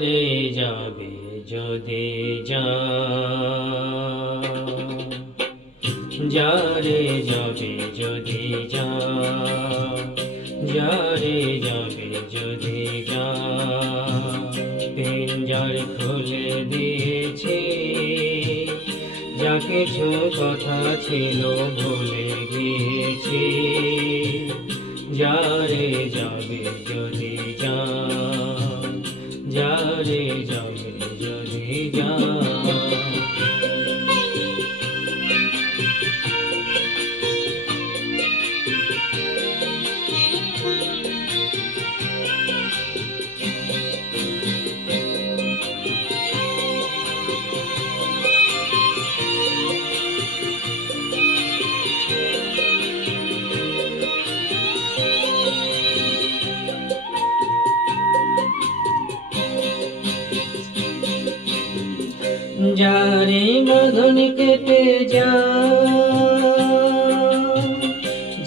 যারে যাবে যদি যা, যারে যাবে যদি যা, যারে যাবে যদি যা, পিঞ্জর খুলে দিয়েছে, যা কিছু কথা ছিল ভুলে গিয়েছি, যারে যাবে যদি যা, যারে যাবে যদি যা। যারে বাঁধন কেটে যা,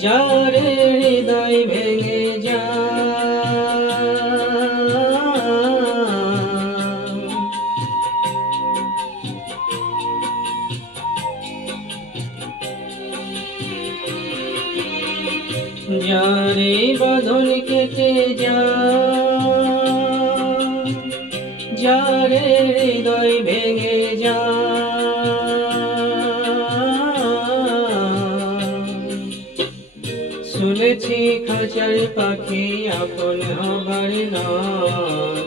যারে হৃদয় ভেঙে যা, যারে বাঁধন কেটে যা, যারে হৃদয় ভেঙে যা, শুনেছি খাঁচার পাখি আপন হবার নয়,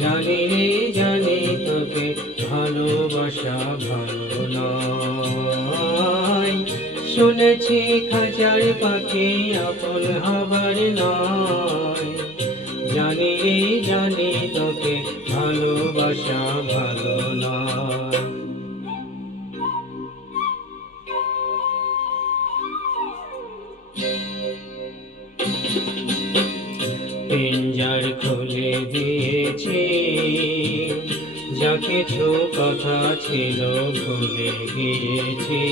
জানি রে জানি তোকে ভালোবাসা ভালো নয়, শুনেছি খাঁচার পাখি আপন হবার নয়, জানি রে জানি তোকে ভালোবাসা ভালো নয়। পিঞ্জর খুলে দিয়েছি, যা কিছু কথা ছিল ভুলে গিয়েছি,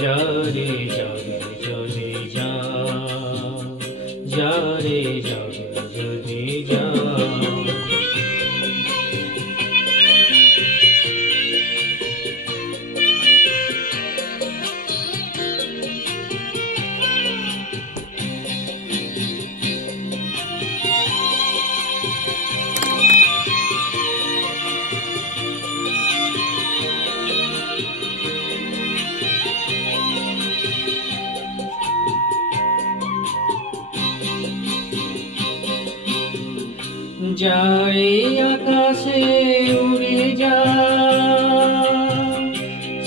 যারে যাবে যদি যা, যারে যাবে যদি যা। যারে আকাশে উড়ে যা,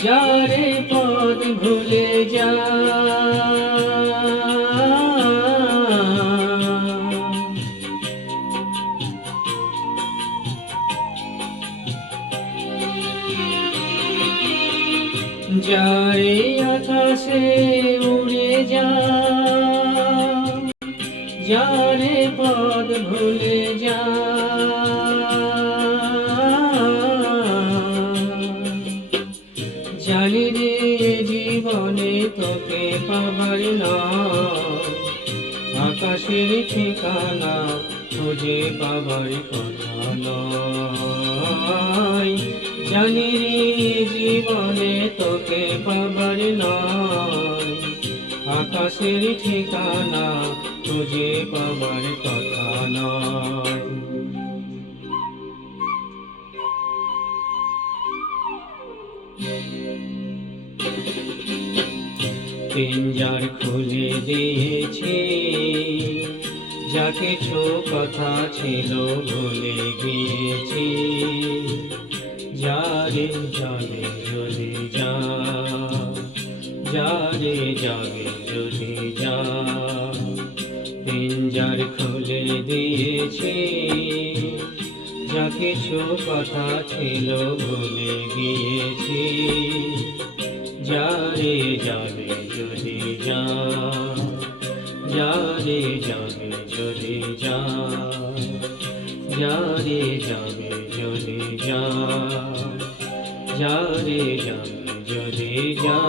যারে পথ ভুলে যা, যারে আকাশে উড়ে যা, যারে পথ ভুলে যা, জানি রে জীবনে তোকে পাবার নয়, আকাশের ঠিকানা খুঁজে পাবার কথা নয়, জানি রে জীবনে তোকে পাবার নয়, আকাশের ঠিকানা খুঁজে পাবার কথা নয়। পিঞ্জর খুলে দিয়েছি, যা কিছু কথা ছিল ভুলে গিয়েছি, যারে যাবে যদি যা, যারে যাবে যদি যা। পিঞ্জর খুলে দিয়েছি, যা কিছু কথা ছিল ভুলে গিয়েছি, যারে যাবে যদি যা, যারে যাবে যদি যা, যারে যাবে যদি যা, যারে যাবে যদি যা।